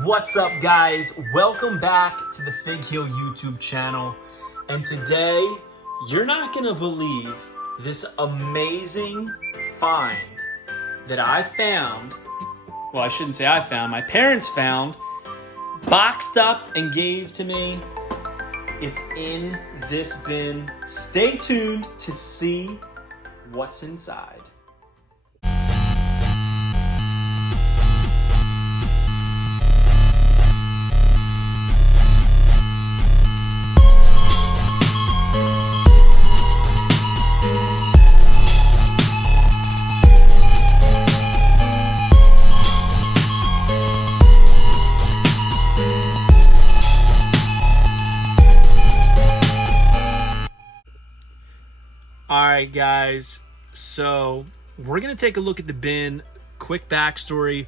What's up, guys? Welcome back to the Fig Heel YouTube channel. And today, you're not gonna believe this amazing find that I found. Well, I shouldn't say I found, my parents found, boxed up and gave to me. It's in this bin. Stay tuned to see what's inside. Alright guys, so we're going to take a look at the bin. Quick backstory.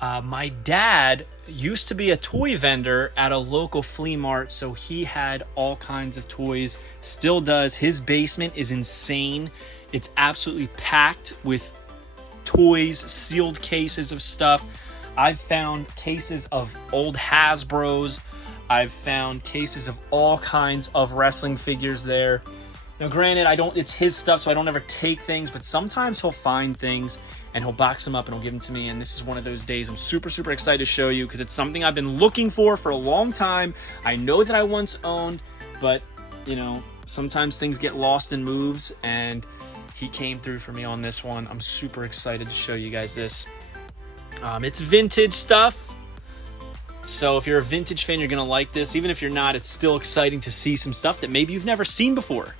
My dad used to be a toy vendor at a local flea mart, so he had all kinds of toys, still does. His basement is insane. It's absolutely packed with toys, sealed cases of stuff. I've found cases of old Hasbros. I've found cases of all kinds of wrestling figures there. Now, granted, it's his stuff, so I don't ever take things, but sometimes he'll find things and he'll box them up and he'll give them to me, and this is one of those days I'm super excited to show you because it's something I've been looking for a long time. I know that I once owned, but, you know, sometimes things get lost in moves, and he came through for me on this one. I'm super excited to show you guys this. It's vintage stuff, so if you're a vintage fan, you're going to like this. Even if you're not, it's still exciting to see some stuff that maybe you've never seen before.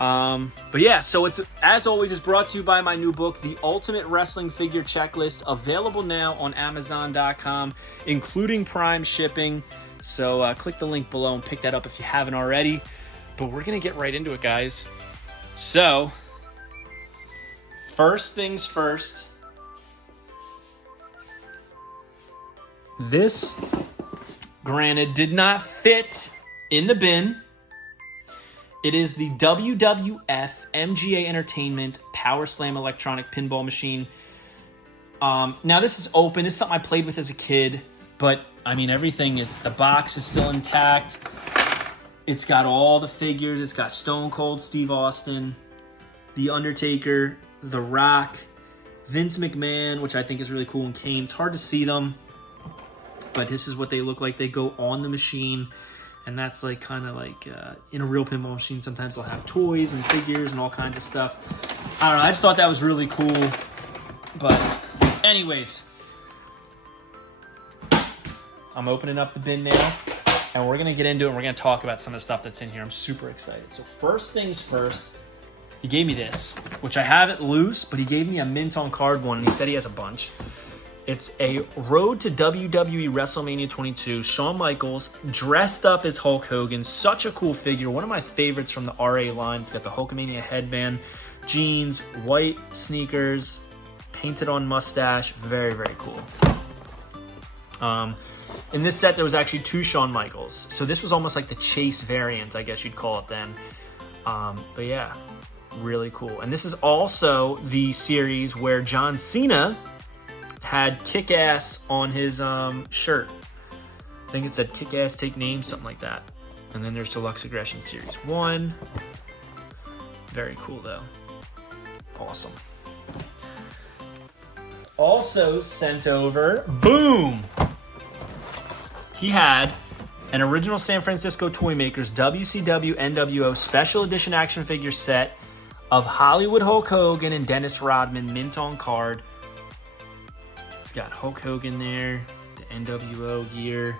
But yeah, so it's, as always, is brought to you by my new book, The Ultimate Wrestling Figure Checklist, available now on Amazon.com, including Prime shipping. So click the link below and pick that up if you haven't already. But we're going to get right into it, guys. So, first things first. This, granted, did not fit in the bin. It is the WWF MGA Entertainment Power Slam electronic pinball machine. Now this is open. It's something I played with as a kid, but I mean, the box is still intact. It's got all the figures. It's got Stone Cold Steve Austin, The Undertaker, The Rock, Vince McMahon, which I think is really cool, and Kane. It's hard to see them, but this is what they look like. They go on the machine. And that's like kind of like in a real pinball machine, sometimes they'll have toys and figures and all kinds of stuff. I don't know. I just thought that was really cool. But anyways, I'm opening up the bin now. And we're going to get into it. And we're going to talk about some of the stuff that's in here. I'm super excited. So first things first, he gave me this, which I have it loose. But he gave me a mint on card one. And he said he has a bunch. It's a Road to WWE WrestleMania 22. Shawn Michaels dressed up as Hulk Hogan. Such a cool figure. One of my favorites from the RA line. It's got the Hulkamania headband, jeans, white sneakers, painted on mustache. Very cool. In this set, there was actually two Shawn Michaels. So this was almost like the Chase variant, I guess you'd call it then. But yeah, really cool. And this is also the series where John Cena had Kick-Ass on his shirt. I think it said Kick-Ass Take Names, something like that. And then there's Deluxe Aggression Series 1. Very cool, though. Awesome. Also sent over, boom! He had an original San Francisco Toymakers WCW NWO Special Edition action figure set of Hollywood Hulk Hogan and Dennis Rodman, mint on card. He's got Hulk Hogan there, the NWO gear.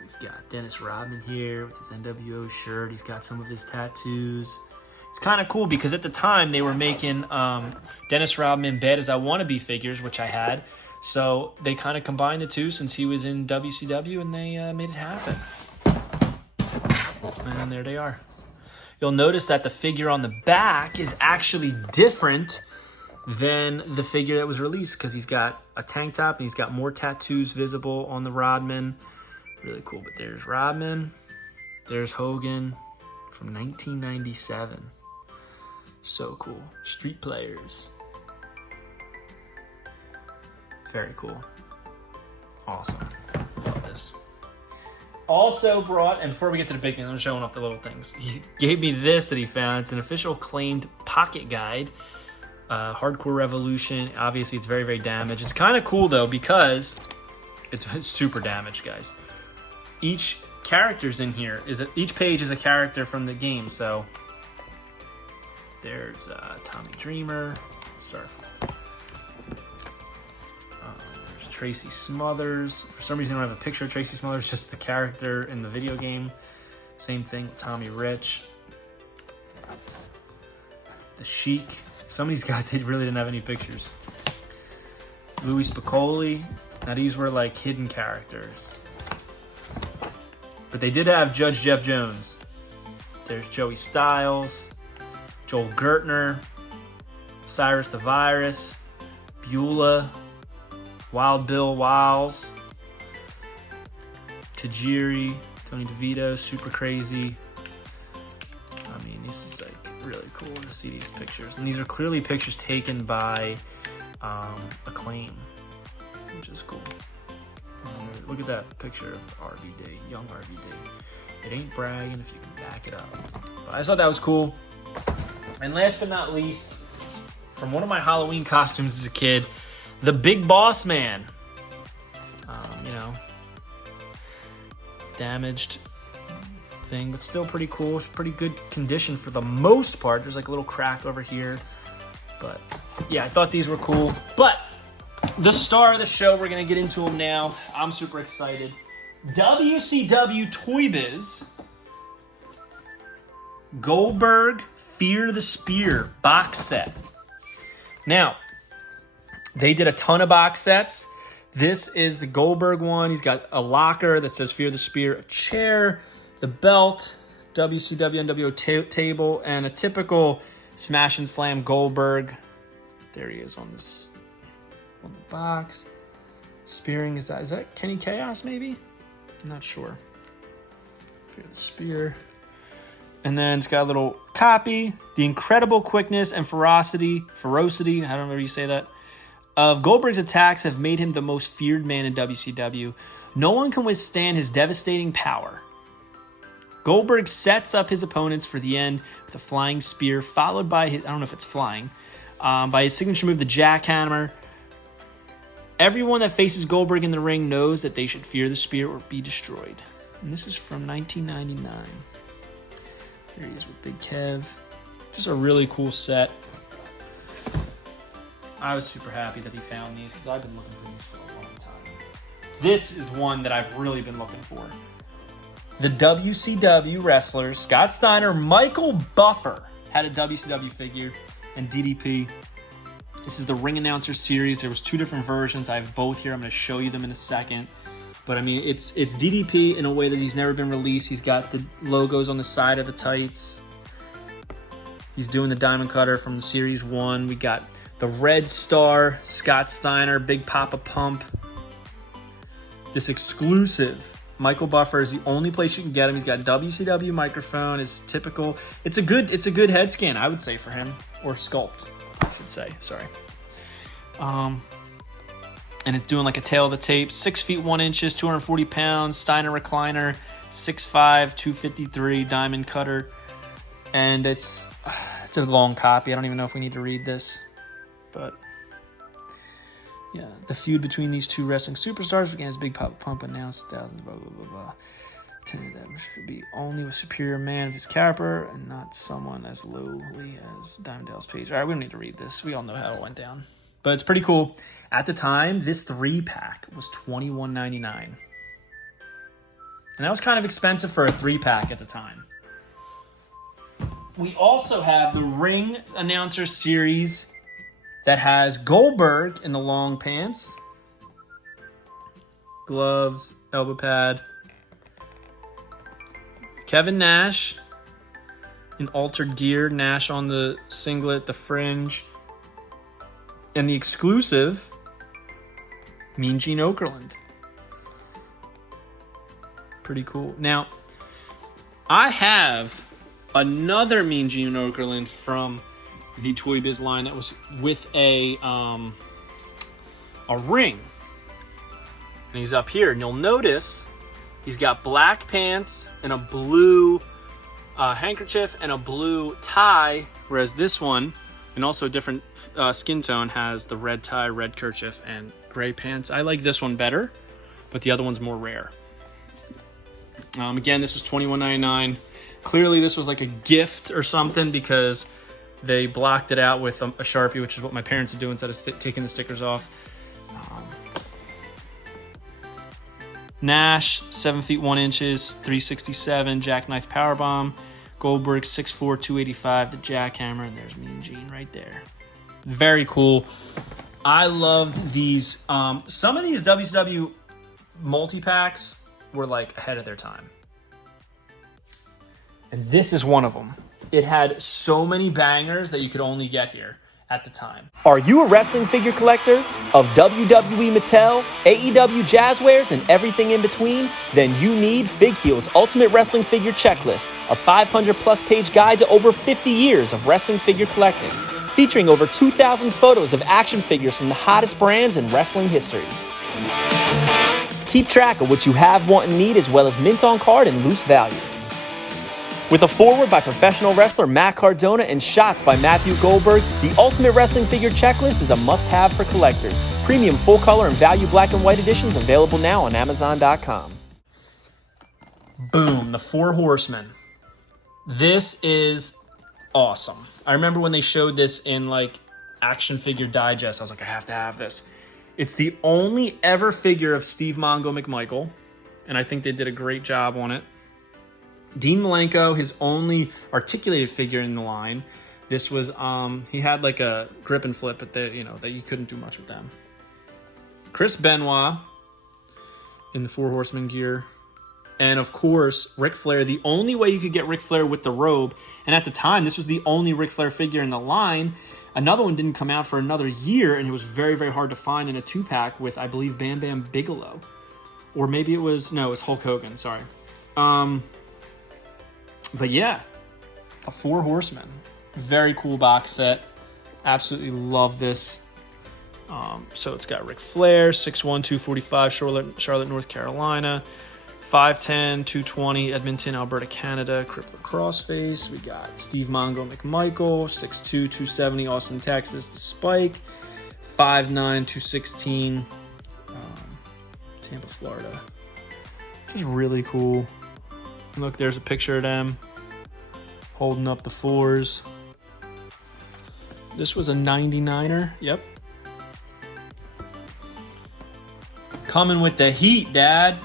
We've got Dennis Rodman here with his NWO shirt. He's got some of his tattoos. It's kind of cool because at the time they were making Dennis Rodman Bad As I Wanna Be figures, which I had. So they kind of combined the two since he was in WCW, and they made it happen. And there they are. You'll notice that the figure on the back is actually different than the figure that was released because he's got a tank top and he's got more tattoos visible on the Rodman. Really cool. But there's Rodman. There's Hogan from 1997. So cool. Street Players. Very cool. Awesome. Love this. Also brought, and before we get to the big thing, I'm showing off the little things. He gave me this that he found. It's an official claimed pocket guide. Hardcore Revolution. Obviously, it's very, very damaged. It's kind of cool, though, because it's super damaged, guys. Each character's in here. Each page is a character from the game. So there's Tommy Dreamer. Sorry. There's Tracy Smothers. For some reason, I don't have a picture of Tracy Smothers, just the character in the video game. Same thing with Tommy Rich. The Sheik. Some of these guys, they really didn't have any pictures. Louis Spicolli. Now, these were like hidden characters. But they did have Judge Jeff Jones. There's Joey Styles, Joel Gertner, Cyrus the Virus, Beulah, Wild Bill Wiles, Tajiri, Tony DeVito, Super Crazy. I mean, this is like really cool to see these pictures. And these are clearly pictures taken by Acclaim, which is cool. Look at that picture of RVD, young RVD. It ain't bragging if you can back it up. But I just thought that was cool. And last but not least, from one of my Halloween costumes as a kid, the Big Boss Man. You know, damaged thing, but still pretty cool. It's pretty good condition for the most part. There's like a little crack over here. But yeah, I thought these were cool. But the star of the show, we're going to get into them now. I'm super excited. WCW Toy Biz. Goldberg Fear the Spear box set. Now, they did a ton of box sets. This is the Goldberg one. He's got a locker that says Fear the Spear, a chair, the belt, WCW NWO table, and a typical smash and slam Goldberg. There he is on this. On the box. Spearing, is that Kenny Chaos maybe? I'm not sure. Fear the Spear. And then it's got a little copy. The incredible quickness and ferocity, I don't know how you say that, of Goldberg's attacks have made him the most feared man in WCW. No one can withstand his devastating power. Goldberg sets up his opponents for the end with a flying spear, followed by his, I don't know if it's flying, by his signature move, the jackhammer. Everyone that faces Goldberg in the ring knows that they should fear the spear or be destroyed. And this is from 1999. There he is with Big Kev. Just a really cool set. I was super happy that he found these because I've been looking for these for a long time. This is one that I've really been looking for. The WCW wrestlers, Scott Steiner, Michael Buffer had a WCW figure, and DDP. This is the Ring Announcer series. There was two different versions. I have both here. I'm going to show you them in a second. But I mean, it's DDP in a way that he's never been released. He's got the logos on the side of the tights. He's doing the Diamond Cutter from the Series 1. We got the Red Star, Scott Steiner, Big Papa Pump. This exclusive Michael Buffer is the only place you can get him. He's got WCW microphone. It's typical. It's a good head scan, I would say, for him. Or sculpt, I should say. Sorry. And it's doing like a tail of the tape. 6 feet 1 inches, 240 pounds. Steiner recliner, 6'5", 253 diamond cutter. And it's a long copy. I don't even know if we need to read this. But yeah, the feud between these two wrestling superstars began as Big Papa Pump announced thousands, blah, blah, blah, blah. Intended that should be only a superior man of his caliber and not someone as lowly as Diamond Dallas Page. All right, we don't need to read this. We all know how it went down. But it's pretty cool. At the time, this 3-pack was $21.99. And that was kind of expensive for a 3-pack at the time. We also have the Ring Announcer series that has Goldberg in the long pants, gloves, elbow pad, Kevin Nash in altered gear, Nash on the singlet, the fringe, and the exclusive Mean Gene Okerlund. Pretty cool. Now, I have another Mean Gene Okerlund from the Toy Biz line that was with a ring. And he's up here. And you'll notice he's got black pants and a blue handkerchief and a blue tie, whereas this one, and also a different skin tone, has the red tie, red kerchief, and gray pants. I like this one better, but the other one's more rare. Again, this was $21.99. Clearly, this was like a gift or something because they blocked it out with a Sharpie, which is what my parents would do instead of taking the stickers off. Nash, 7 feet 1 inches, 367, jackknife powerbomb. Goldberg, 6'4", 285, the jackhammer, and there's Mean Gene right there. Very cool. I loved these. Some of these WCW multi-packs were like ahead of their time. And this is one of them. It had so many bangers that you could only get here at the time. Are you a wrestling figure collector of WWE Mattel, AEW Jazzwares, and everything in between? Then you need Fig Heel's Ultimate Wrestling Figure Checklist, a 500-plus page guide to over 50 years of wrestling figure collecting, featuring over 2,000 photos of action figures from the hottest brands in wrestling history. Keep track of what you have, want, and need, as well as mint on card and loose value. With a foreword by professional wrestler Matt Cardona and shots by Matthew Goldberg, the Ultimate Wrestling Figure Checklist is a must-have for collectors. Premium full-color and value black and white editions available now on Amazon.com. Boom, the Four Horsemen. This is awesome. I remember when they showed this in like Action Figure Digest, I was like, I have to have this. It's the only ever figure of Steve Mongo McMichael, and I think they did a great job on it. Dean Malenko, his only articulated figure in the line. This was he had like a grip and flip, but that you couldn't do much with them. Chris Benoit in the Four Horsemen gear, and of course Ric Flair. The only way you could get Ric Flair with the robe, and at the time this was the only Ric Flair figure in the line. Another one didn't come out for another year, and it was very, very hard to find in a 2-pack with, I believe, Bam Bam Bigelow, or maybe it was Hulk Hogan. Sorry. But yeah, a Four Horsemen. Very cool box set. Absolutely love this. So it's got Ric Flair, 6'1", 245, Charlotte, North Carolina. 5'10", 220, Edmonton, Alberta, Canada. Crippler Crossface. We got Steve Mongo McMichael, 6'2", 270, Austin, Texas. The Spike, 5'9", 216, Tampa, Florida. Just really cool. Look, there's a picture of them holding up the fours. This was a 99er. Yep. Coming with the heat, Dad.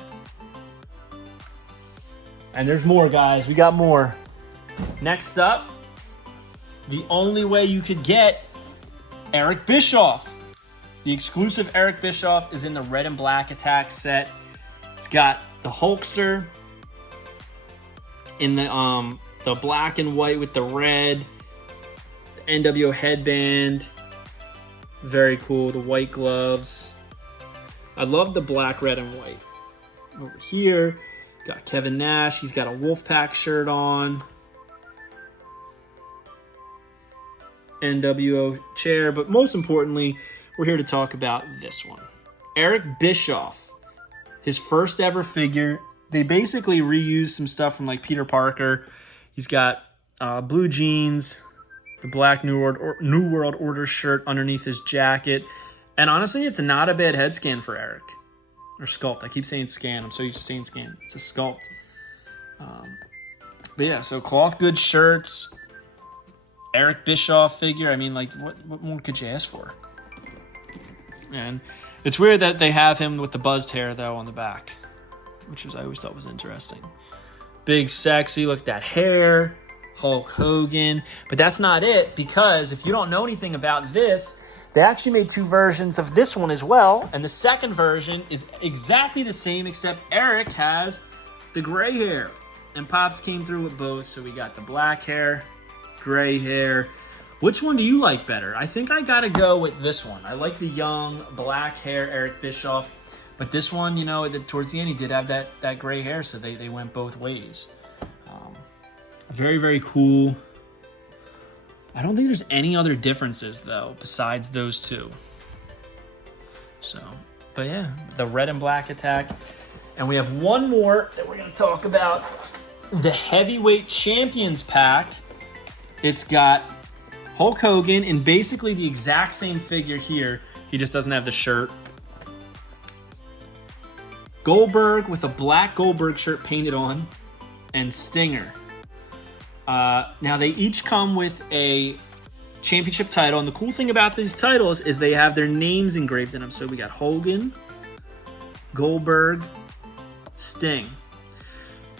And there's more, guys. We got more. Next up, the only way you could get Eric Bischoff. The exclusive Eric Bischoff is in the red and black attack set. It's got the Hulkster in the black and white with the red, the NWO headband, very cool. The white gloves. I love the black, red, and white. Over here, got Kevin Nash. He's got a Wolfpack shirt on. NWO chair, but most importantly, we're here to talk about this one. Eric Bischoff, his first ever figure. They basically reused some stuff from like Peter Parker. He's got blue jeans, the black New World Order shirt underneath his jacket. And honestly, it's not a bad head scan for Eric. Or sculpt. I keep saying scan. I'm so used to saying scan. It's a sculpt. But yeah, so cloth goods shirts. Eric Bischoff figure. I mean, like, what more could you ask for? And it's weird that they have him with the buzzed hair, though, on the back. I always thought was interesting. Big, sexy, look at that hair. Hulk Hogan. But that's not it, because if you don't know anything about this, they actually made 2 versions of this one as well. And the second version is exactly the same, except Eric has the gray hair. And Pops came through with both. So we got the black hair, gray hair. Which one do you like better? I think I got to go with this one. I like the young, black hair Eric Bischoff. But this one, towards the end, he did have that gray hair, so they went both ways. Very, very cool. I don't think there's any other differences, though, besides those 2. So, But yeah, the red and black attack. And we have one more that we're going to talk about. The Heavyweight Champions pack. It's got Hulk Hogan in basically the exact same figure here. He just doesn't have the shirt. Goldberg with a black Goldberg shirt painted on. And Stinger. Now they each come with a championship title. And the cool thing about these titles is they have their names engraved in them. So we got Hogan, Goldberg, Sting.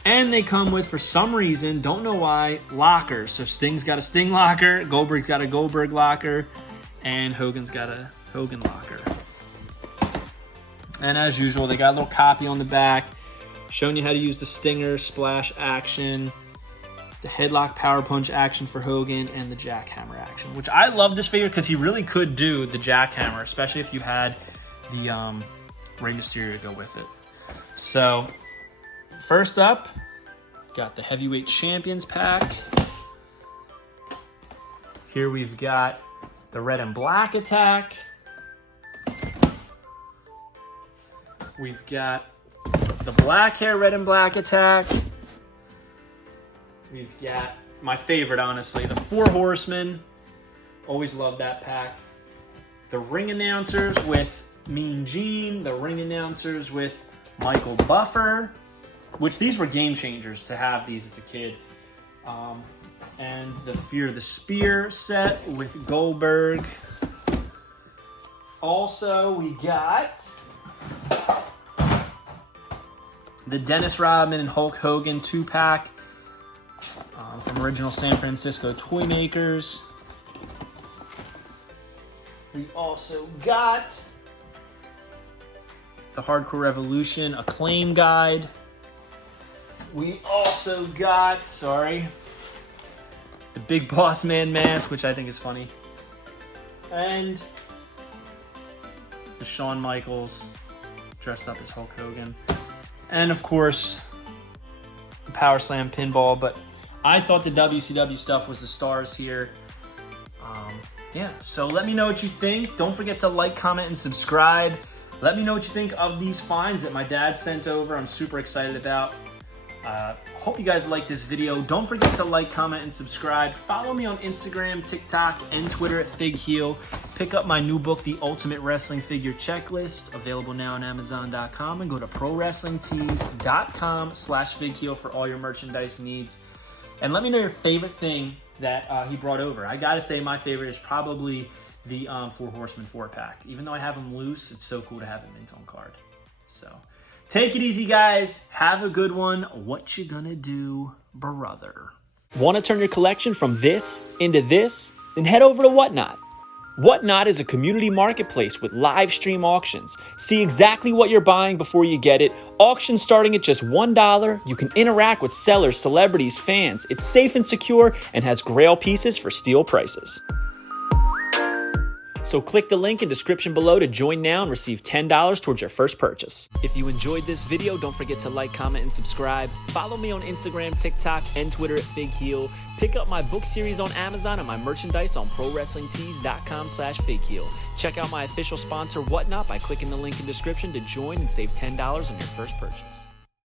And they come with, for some reason, don't know why, lockers. So Sting's got a Sting locker, Goldberg's got a Goldberg locker, and Hogan's got a Hogan locker. And as usual, they got a little copy on the back showing you how to use the Stinger splash action, the headlock power punch action for Hogan, and the jackhammer action. Which I love this figure because he really could do the jackhammer, especially if you had the Rey Mysterio to go with it. So, first up, got the Heavyweight Champions pack. Here we've got the red and black attack. We've got the black hair red and black attack. We've got my favorite, honestly, the Four Horsemen. Always love that pack. The ring announcers with Mean Gene. The ring announcers with Michael Buffer, which these were game changers to have these as a kid. And the Fear the Spear set with Goldberg. Also, we got the Dennis Rodman and Hulk Hogan 2-pack from original San Francisco Toy Makers. We also got the Hardcore Revolution Acclaim Guide. We also got, the Big Boss Man mask, which I think is funny. And the Shawn Michaels dressed up as Hulk Hogan. And of course, the Power Slam pinball. But I thought the WCW stuff was the stars here. Yeah, so let me know what you think. Don't forget to like, comment, and subscribe. Let me know what you think of these finds that my dad sent over. I'm super excited about. Hope you guys like this video. Don't forget to like, comment, and subscribe. Follow me on Instagram, TikTok, and Twitter at FigHeel. Pick up my new book, The Ultimate Wrestling Figure Checklist, available now on Amazon.com, and go to ProWrestlingTees.com/FigHeel for all your merchandise needs. And let me know your favorite thing that he brought over. I gotta say my favorite is probably the Four Horsemen 4-pack. Even though I have them loose, it's so cool to have it mint on card. So, take it easy, guys. Have a good one. What you gonna do, brother? Want to turn your collection from this into this? Then head over to Whatnot. Whatnot is a community marketplace with live stream auctions. See exactly what you're buying before you get it. Auctions starting at just $1. You can interact with sellers, celebrities, fans. It's safe and secure and has grail pieces for steal prices. So click the link in description below to join now and receive $10 towards your first purchase. If you enjoyed this video, don't forget to like, comment, and subscribe. Follow me on Instagram, TikTok, and Twitter at FigHeel. Pick up my book series on Amazon and my merchandise on ProWrestlingTees.com/FigHeel. Check out my official sponsor, Whatnot, by clicking the link in description to join and save $10 on your first purchase.